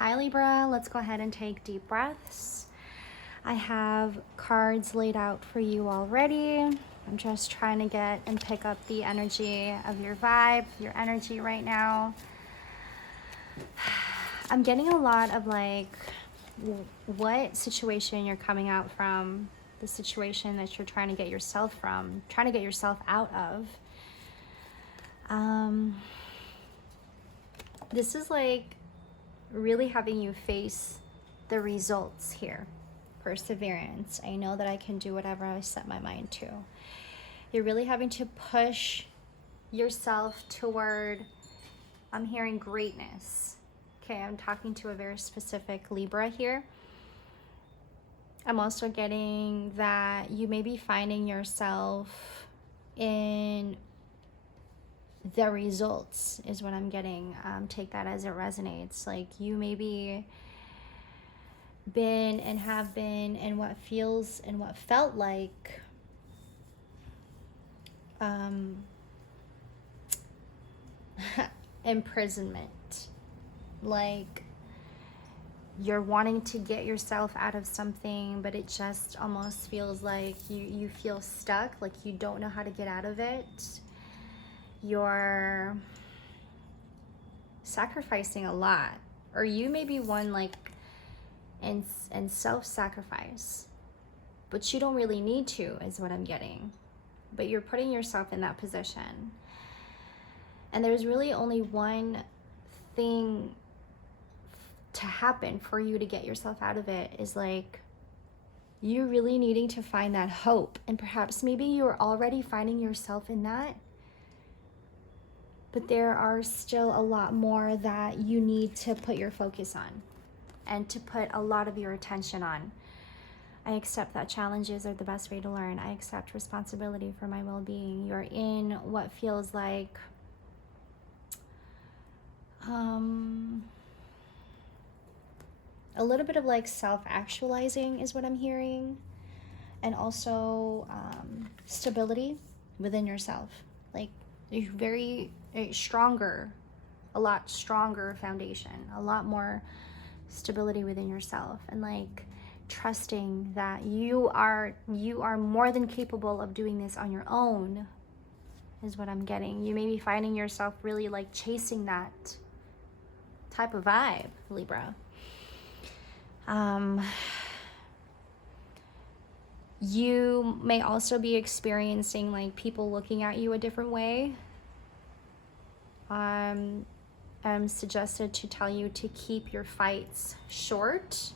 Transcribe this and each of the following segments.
Hi Libra, let's go ahead and take deep breaths. I have cards laid out for you already. I'm just trying to get and pick up the energy of your vibe, your energy right now. I'm getting a lot of like what situation you're coming out from, the situation that you're trying to get yourself from, trying to get yourself out of. This is like really having you face the results here. Perseverance. I know that I can do whatever I set my mind to. You're really having to push yourself toward, I'm hearing greatness. Okay, I'm talking to a very specific Libra here. I'm also getting that you may be finding yourself in the results is what I'm getting. Take that as it resonates. Like you maybe been and have been in what feels and what felt like imprisonment. Like you're wanting to get yourself out of something, but it just almost feels like you feel stuck, like you don't know how to get out of it. You're sacrificing a lot, or you may be one like in self-sacrifice, but you don't really need to, is what I'm getting. But you're putting yourself in that position, and there's really only one thing to happen for you to get yourself out of it, is like you really needing to find that hope. And perhaps maybe you're already finding yourself in that, but there are still a lot more that you need to put your focus on and to put a lot of your attention on. I accept that challenges are the best way to learn. I accept responsibility for my well-being. You're in what feels like a little bit of like self-actualizing is what I'm hearing, and also stability within yourself. Like you're very stronger, a lot stronger foundation, a lot more stability within yourself, and like trusting that you are more than capable of doing this on your own is what I'm getting. You may be finding yourself really like chasing that type of vibe, Libra. You may also be experiencing like people looking at you a different way. I'm suggested to tell you to keep your fights short,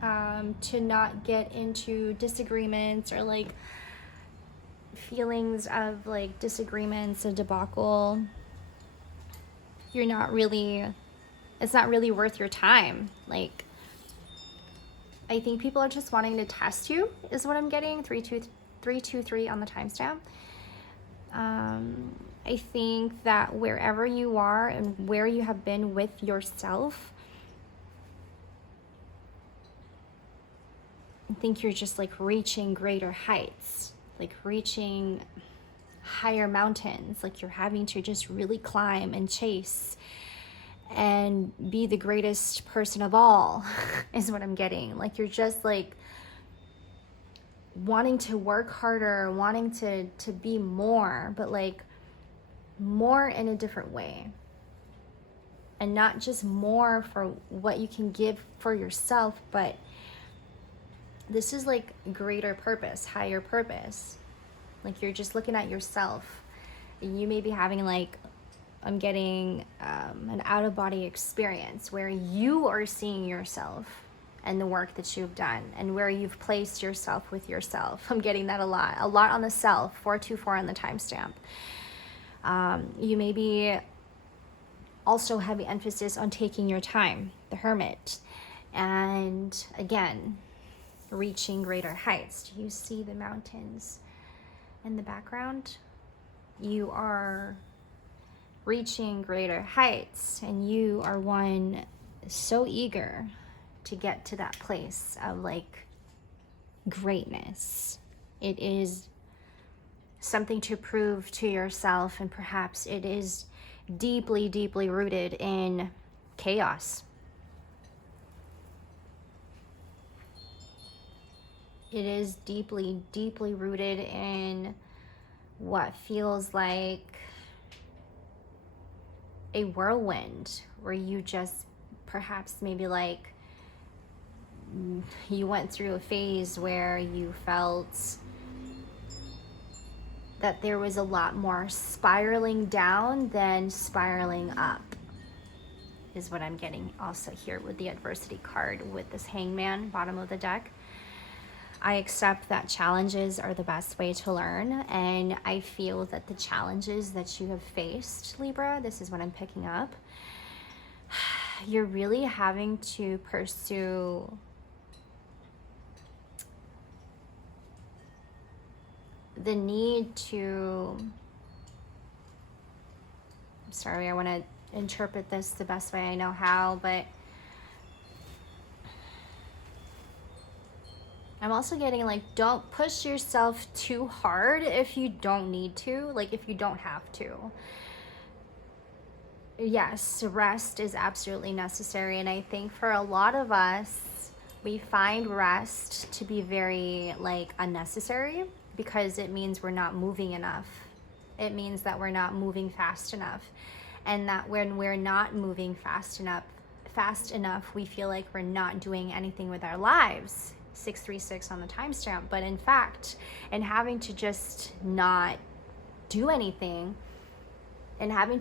to not get into disagreements or like feelings of like disagreements, a debacle. It's not really worth your time. Like I think people are just wanting to test you is what I'm getting. 323 on the timestamp. I think that wherever you are and where you have been with yourself, I think you're just like reaching greater heights, like reaching higher mountains. Like you're having to just really climb and chase and be the greatest person of all is what I'm getting. Like you're just like wanting to work harder, wanting to be more, but like more in a different way, and not just more for what you can give for yourself, but this is like greater purpose, higher purpose. Like you're just looking at yourself, and you may be having like, I'm getting an out-of-body experience where you are seeing yourself and the work that you've done and where you've placed yourself with yourself. I'm getting that a lot on the self, 424 on the timestamp. You may be also heavy emphasis on taking your time, the Hermit, and again, reaching greater heights. Do you see the mountains in the background? You are reaching greater heights, and you are one so eager to get to that place of like greatness. It is something to prove to yourself, and perhaps it is deeply, deeply rooted in chaos. it is deeply, deeply rooted in what feels like a whirlwind, where you just perhaps maybe like you went through a phase where you felt that there was a lot more spiraling down than spiraling up, is what I'm getting also here with the adversity card with this hangman, bottom of the deck. I accept that challenges are the best way to learn, and I feel that the challenges that you have faced, Libra, this is what I'm picking up, you're really having to pursue the need to, I'm sorry, I want to interpret this the best way I know how, but I'm also getting like, don't push yourself too hard if you don't need to, like if you don't have to. Yes, rest is absolutely necessary, and I think for a lot of us, we find rest to be very like unnecessary, because it means we're not moving enough. It means that we're not moving fast enough, and that when we're not moving fast enough, we feel like we're not doing anything with our lives. 636 on the timestamp. But in fact, in having to just not do anything, and having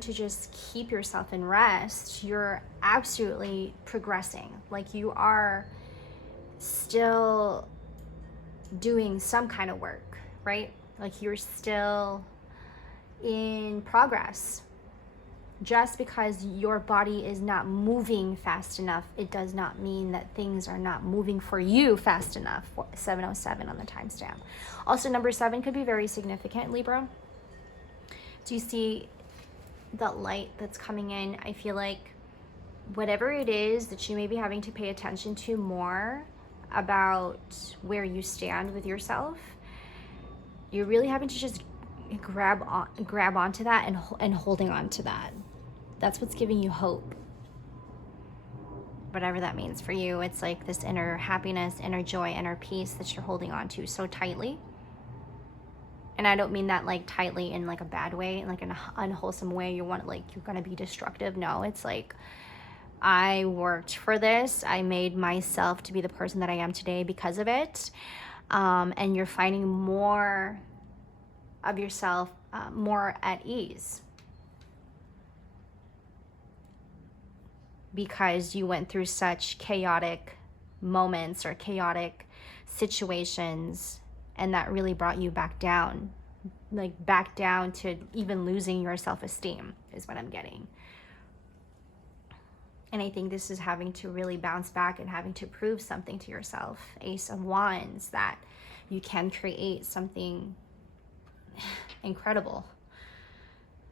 to just keep yourself in rest, you're absolutely progressing. Like you are still doing some kind of work, right? Like you're still in progress. Just because your body is not moving fast enough, it does not mean that things are not moving for you fast enough. 707 on the timestamp. Also, number 7 could be very significant, Libra. Do you see the light that's coming in? I feel like whatever it is that you may be having to pay attention to more about where you stand with yourself, you're really having to just grab onto that and holding on to that. That's what's giving you hope. Whatever that means for you, it's like this inner happiness, inner joy, inner peace that you're holding on to so tightly. And I don't mean that like tightly in like a bad way, in like an unwholesome way. You want like you're gonna be destructive. No, it's like, I worked for this. I made myself to be the person that I am today because of it. And you're finding more of yourself, more at ease, because you went through such chaotic moments or chaotic situations, and that really brought you back down, like back down to even losing your self-esteem is what I'm getting. And I think this is having to really bounce back and having to prove something to yourself. Ace of Wands, that you can create something incredible.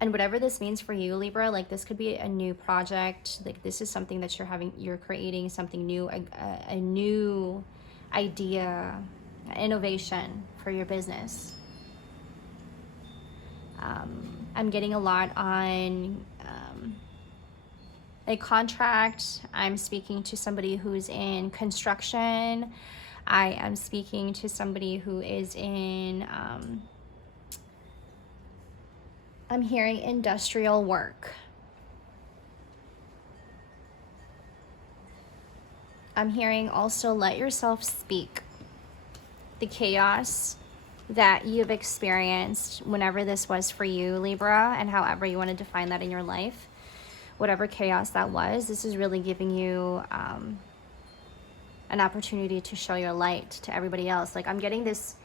And whatever this means for you, Libra, like this could be a new project. Like this is something that you're creating something new, a new idea, innovation for your business. I'm getting a lot on a contract. I'm speaking to somebody who's in construction. I am speaking to somebody who is in, I'm hearing industrial work. I'm hearing also let yourself speak. The chaos that you've experienced, whenever this was for you, Libra, and however you want to define that in your life, whatever chaos that was, this is really giving you an opportunity to show your light to everybody else. Like I'm getting this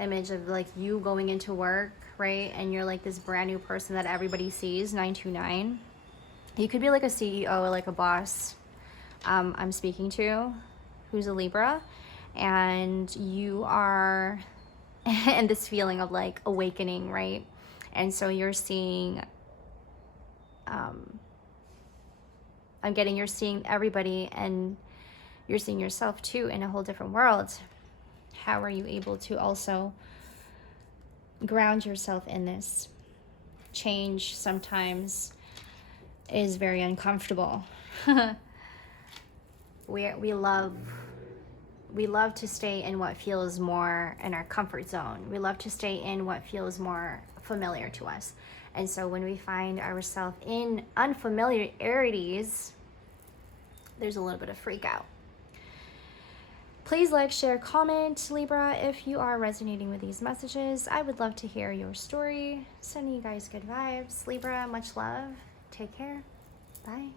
image of like you going into work, right? And you're like this brand new person that everybody sees, 929. You could be like a CEO, like a boss I'm speaking to, who's a Libra, and you are in this feeling of like awakening, right? And so you're seeing, you're seeing everybody, and you're seeing yourself too in a whole different world. How are you able to also ground yourself in this? Change sometimes is very uncomfortable. We love we love to stay in what feels more in our comfort zone. We love to stay in what feels more familiar to us. And so when we find ourselves in unfamiliarities, there's a little bit of freak out. Please like, share, comment, Libra, if you are resonating with these messages. I would love to hear your story. Sending you guys good vibes. Libra, much love. Take care. Bye.